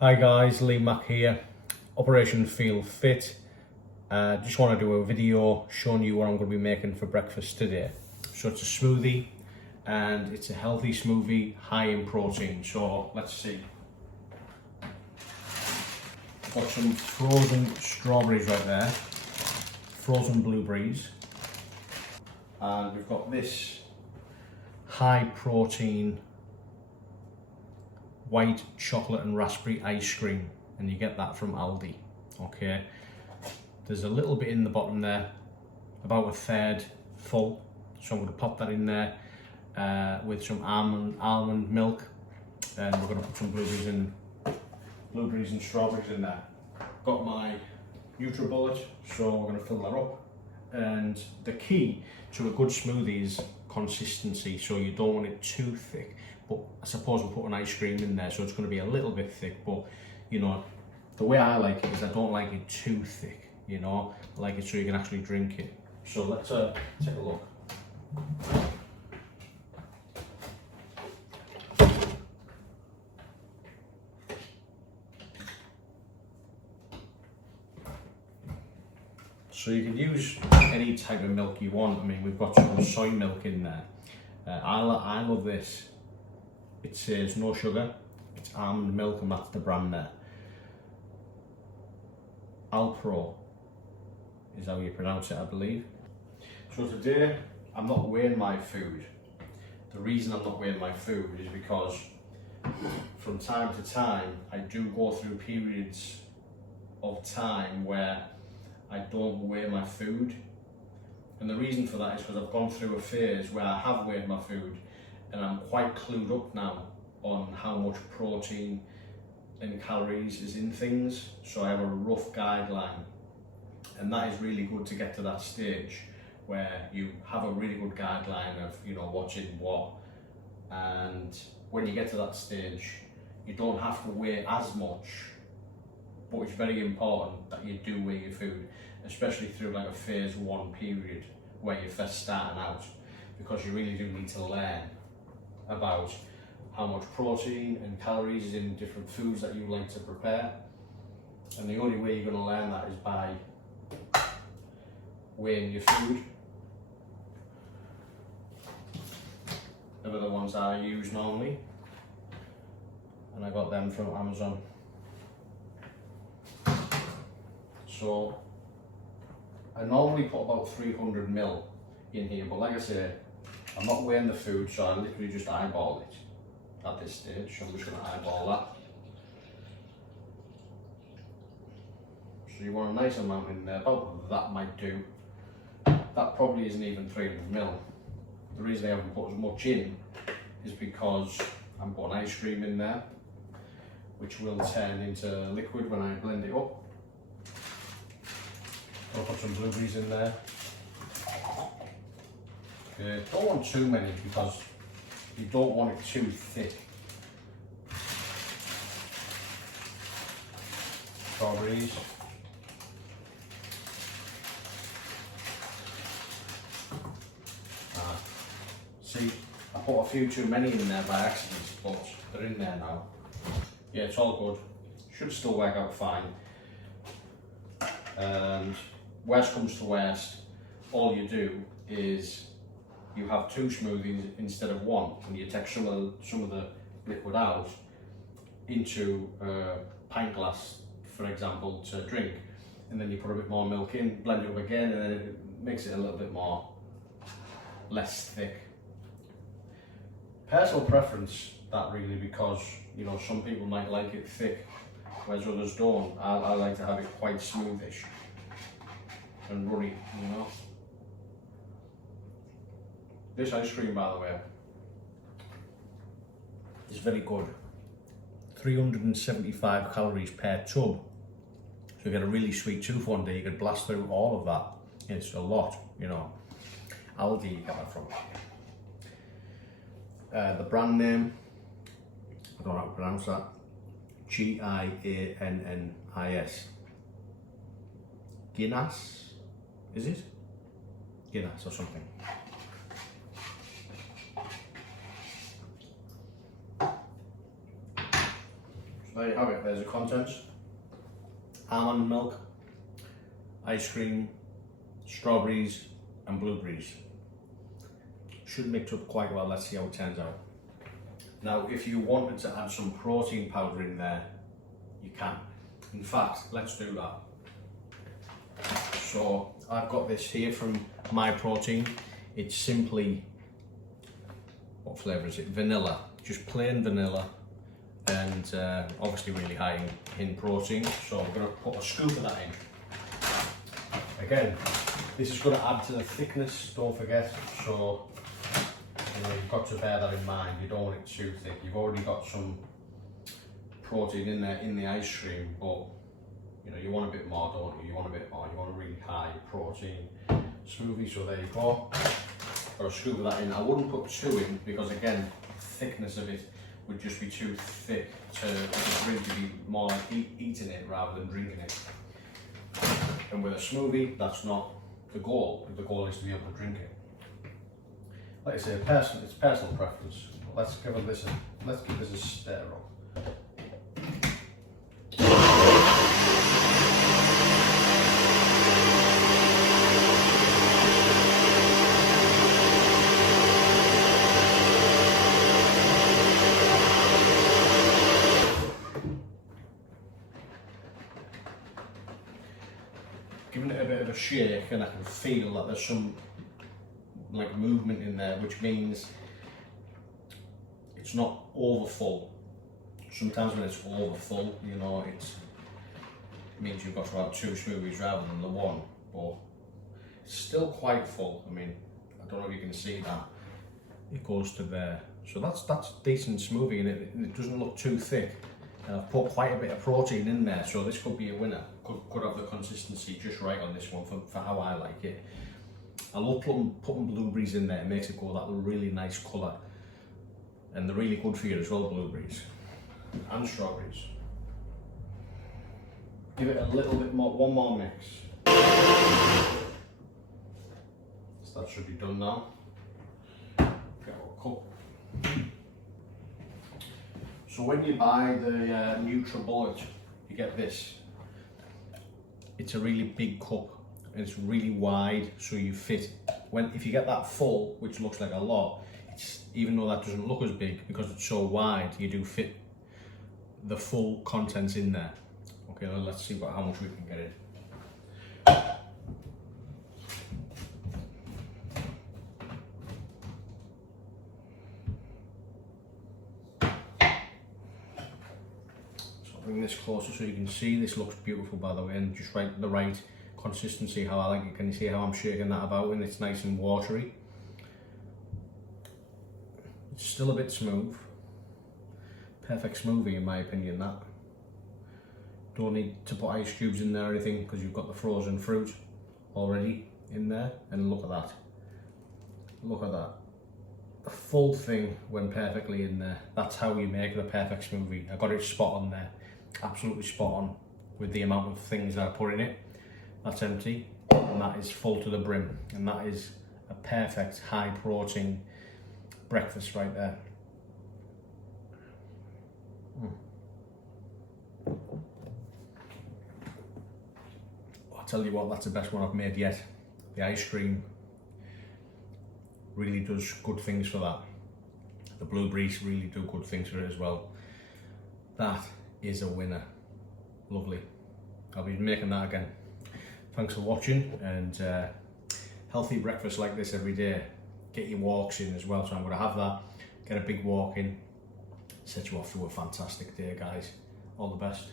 Hi guys, Mack here, Operation Feel Fit. Just want to do a video showing you what I'm going to be making for breakfast today. So it's a smoothie and it's a healthy smoothie, high in protein. So let's see. Got some frozen strawberries right there, frozen blueberries, and we've got this high protein white chocolate and raspberry ice cream, and you get that from Aldi. Okay, there's a little bit in the bottom there, about a third full, so I'm going to pop that in there with some almond milk, and we're going to put some blueberries and strawberries in there. Got my NutriBullet, so we're going to fill that up. And the key to a good smoothie is consistency, so you don't want it too thick. But I suppose we'll put an ice cream in there, so it's going to be a little bit thick. But you know, the way I like it is I don't like it too thick. You know, I like it so you can actually drink it. So let's take a look. So you can use any type of milk you want. I mean, we've got some soy milk in there. I love this. It says no sugar, it's almond milk, and that's the brand there. Alpro is how you pronounce it, I believe. So today, I'm not weighing my food. The reason I'm not weighing my food is because from time to time, I do go through periods of time where I don't weigh my food. And the reason for that is because I've gone through a phase where I have weighed my food, and I'm quite clued up now on how much protein and calories is in things, so I have a rough guideline, and that is really good to get to that stage where you have a really good guideline of, you know, what's in what. And when you get to that stage, you don't have to weigh as much, but it's very important that you do weigh your food, especially through like a phase 1 period where you're first starting out, because you really do need to learn about how much protein and calories is in different foods that you like to prepare. And the only way you're going to learn that is by weighing your food. They're the ones that I use normally, and I got them from Amazon. So I normally put about 300 ml in here, but like I said, I'm not weighing the food, so I literally just eyeball it at this stage. So I'm just going to eyeball that. So you want a nice amount in there, about that might do. That probably isn't even 300 ml. The reason I haven't put as much in is because I'm putting ice cream in there, which will turn into liquid when I blend it up. I'll put some blueberries in there. Okay, don't want too many because you don't want it too thick. Strawberries. See, I put a few too many in there by accident, but they're in there now. Yeah, it's all good. Should still work out fine. And worst comes to worst, all you do is you have 2 smoothies instead of 1, and you take some of the liquid out into a pint glass, for example, to drink, and then you put a bit more milk in, blend it up again, and then it makes it a little bit less thick. Personal preference, that really, because you know, some people might like it thick, whereas others don't. I like to have it quite smoothish and runny, you know. This ice cream, by the way, is very good. 375 calories per tub. So you get a really sweet tooth one day, you could blast through all of that. It's a lot, you know. Aldi, you get that from. The brand name, I don't know how to pronounce that. Giannis. Guinness, is it? Guinness or something. there you have it, there's the contents. Almond milk, ice cream, strawberries and blueberries. Should mix up quite well, let's see how it turns out. Now if you wanted to add some protein powder in there, you can. In fact, let's do that. So I've got this here from My Protein. It's simply, what flavour is it? Vanilla, just plain vanilla, and obviously really high in protein. So I'm going to put a scoop of that in. Again, this is going to add to the thickness, don't forget. So you've got to bear that in mind. You don't want it too thick. You've already got some protein in there in the ice cream, but you want a bit more, don't you? You want a bit more. You want a really high protein smoothie. So there you go. Got a scoop of that in. I wouldn't put 2 in because again, thickness of it would just be too thick to drink. To be more like eating it rather than drinking it. And with a smoothie, that's not the goal. The goal is to be able to drink it. Like I say, it's personal preference. Let's give this a stir up. Giving it a bit of a shake, and I can feel that there's some like movement in there, which means it's not over full. Sometimes when it's over full, it means you've got to have 2 smoothies rather than the 1, but it's still quite full. I mean, I don't know if you can see that. It goes to there. So that's decent smoothie, and it doesn't look too thick. And I've put quite a bit of protein in there, so this could be a winner. Could have the consistency just right on this one for how I like it. I love putting blueberries in there. It makes it go that really nice colour. And they're really good for you as well, blueberries. And strawberries. Give it a little bit more, one more mix. So that should be done now. Get our cup. So when you buy the NutriBullet, you get this. It's a really big cup and it's really wide, so you fit. If you get that full, which looks like a lot, even though that doesn't look as big because it's so wide, you do fit the full contents in there. Okay, well, let's see how much we can get in. Bring this closer so you can see. This looks beautiful, by the way, and just the right consistency, how I like it. Can you see how I'm shaking that about, and it's nice and watery? It's still a bit smooth. Perfect smoothie in my opinion, that. Don't need to put ice cubes in there or anything because you've got the frozen fruit already in there. And look at that. Look at that. The full thing went perfectly in there. That's how you make the perfect smoothie. I got it spot on there. Absolutely spot on with the amount of things that I put in it. That's empty and that is full to the brim, and that is a perfect high protein breakfast right there. I'll tell you what, that's the best one I've made yet. The ice cream really does good things for that. The blueberries really do good things for it as well. That is a winner. Lovely. I'll be making that again. Thanks for watching, and healthy breakfast like this every day. Get your walks in as well, so I'm going to have that. Get a big walk in. Set you off to a fantastic day, guys. All the best.